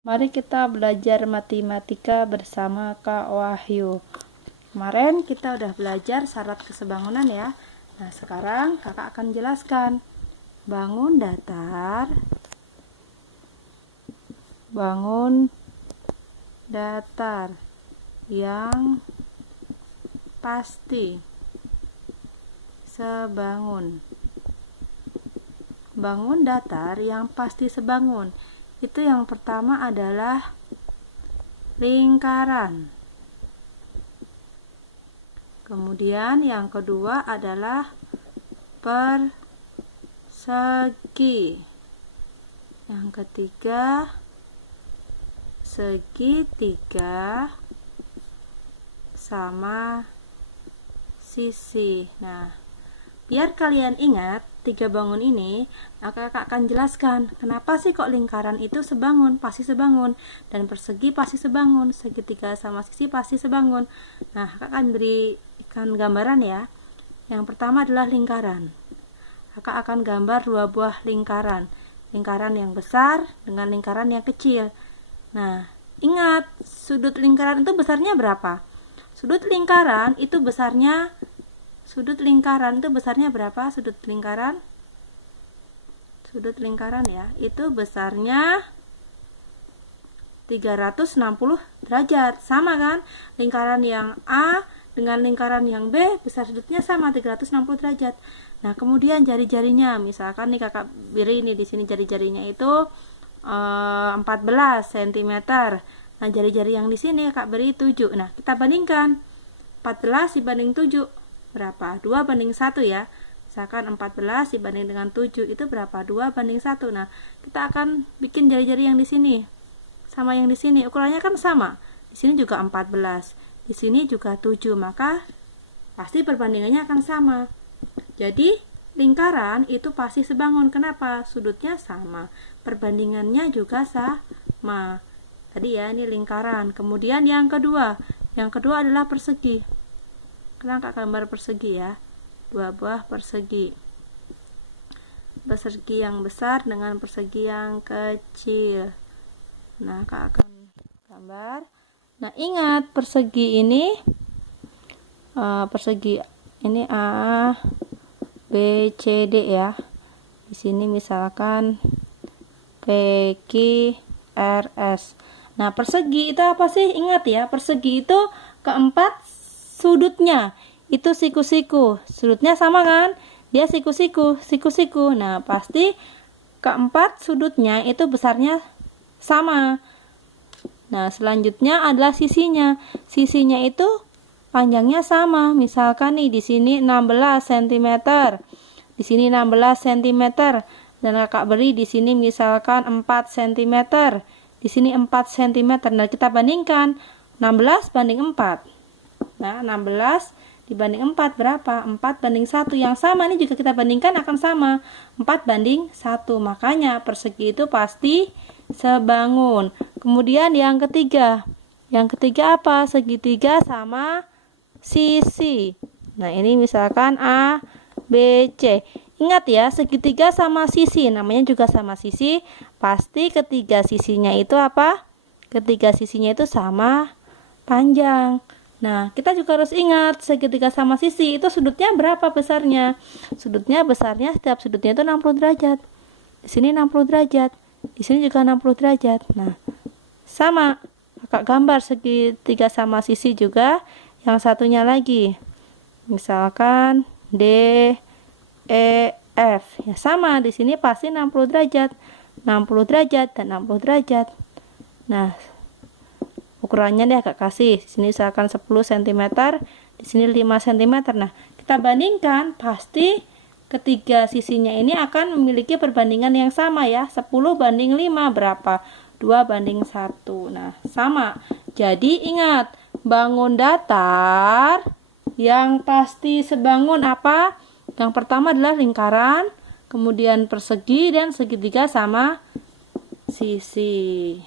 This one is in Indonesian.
Mari kita belajar matematika bersama Kak Wahyu. Kemarin kita udah belajar syarat kesebangunan ya. Nah, sekarang kakak akan jelaskan. Bangun datar yang pasti sebangun. Bangun datar yang pasti sebangun. Itu yang pertama adalah lingkaran. Kemudian yang kedua adalah persegi. Yang ketiga segitiga sama sisi. Nah, biar kalian ingat 3 bangun ini, kakak akan jelaskan kenapa sih kok lingkaran itu sebangun, pasti sebangun, dan persegi pasti sebangun, segitiga sama sisi pasti sebangun. Nah, kakak akan berikan gambaran ya. Yang pertama adalah lingkaran. Kakak akan gambar 2 buah lingkaran. Lingkaran yang besar dengan lingkaran yang kecil. Nah, ingat, sudut lingkaran itu besarnya berapa? Sudut lingkaran itu besarnya berapa? Sudut lingkaran ya, itu besarnya 360 derajat. Sama kan? Lingkaran yang A dengan lingkaran yang B besar sudutnya sama, 360 derajat. Nah, kemudian jari-jarinya, misalkan nih kakak beri ini di sini jari-jarinya itu 14 cm. Nah, jari-jari yang di sini kakak beri 7. Nah, kita bandingkan 14 dibanding 7 berapa? 2 banding 1 ya. Misalkan 14 dibanding dengan 7 itu berapa? 2 banding 1. Nah, kita akan bikin jari-jari yang di sini sama yang di sini. Ukurannya kan sama. Di sini juga 14. Di sini juga 7. Maka pasti perbandingannya akan sama. Jadi, lingkaran itu pasti sebangun. Kenapa? Sudutnya sama. Perbandingannya juga sama. Tadi ya, ini lingkaran. Kemudian yang kedua adalah persegi. Sekarang kak gambar persegi ya. 2 buah persegi. Persegi yang besar dengan persegi yang kecil. Nah, kak akan gambar. Nah, ingat persegi ini A, B, C, D ya. Di sini misalkan P, Q, R, S. Nah, persegi itu apa sih? Ingat ya, persegi itu keempat sudutnya itu siku-siku. Sudutnya sama kan? Dia siku-siku. Nah, pasti keempat sudutnya itu besarnya sama. Nah, selanjutnya adalah sisinya. Sisinya itu panjangnya sama. Misalkan nih di sini 16 cm. Di sini 16 cm. Dan kakak beri di sini misalkan 4 cm. Di sini 4 cm. Nah, kita bandingkan 16 banding 4. Nah, 16 dibanding 4 berapa? 4 banding 1. Yang sama ini juga kita bandingkan akan sama. 4 banding 1. Makanya persegi itu pasti sebangun. Kemudian yang ketiga. Yang ketiga apa? Segitiga sama sisi. Nah, ini misalkan A, B, C. Ingat ya, segitiga sama sisi. Namanya juga sama sisi. Pasti ketiga sisinya itu apa? Ketiga sisinya itu sama panjang. Nah, kita juga harus ingat segitiga sama sisi itu sudutnya berapa besarnya? Sudutnya besarnya setiap sudutnya itu 60 derajat. Di sini 60 derajat. Di sini juga 60 derajat. Nah, sama. Kakak gambar segitiga sama sisi juga. Yang satunya lagi. Misalkan D, E, F. Ya sama, di sini pasti 60 derajat. 60 derajat dan 60 derajat. Nah, ukurannya deh kakak kasih. Di sini misalkan 10 cm, di sini 5 cm. Nah, kita bandingkan, pasti ketiga sisinya ini akan memiliki perbandingan yang sama ya. 10 banding 5 berapa? 2 banding 1. Nah, sama. Jadi ingat, bangun datar yang pasti sebangun apa? Yang pertama adalah lingkaran, kemudian persegi dan segitiga sama sisi.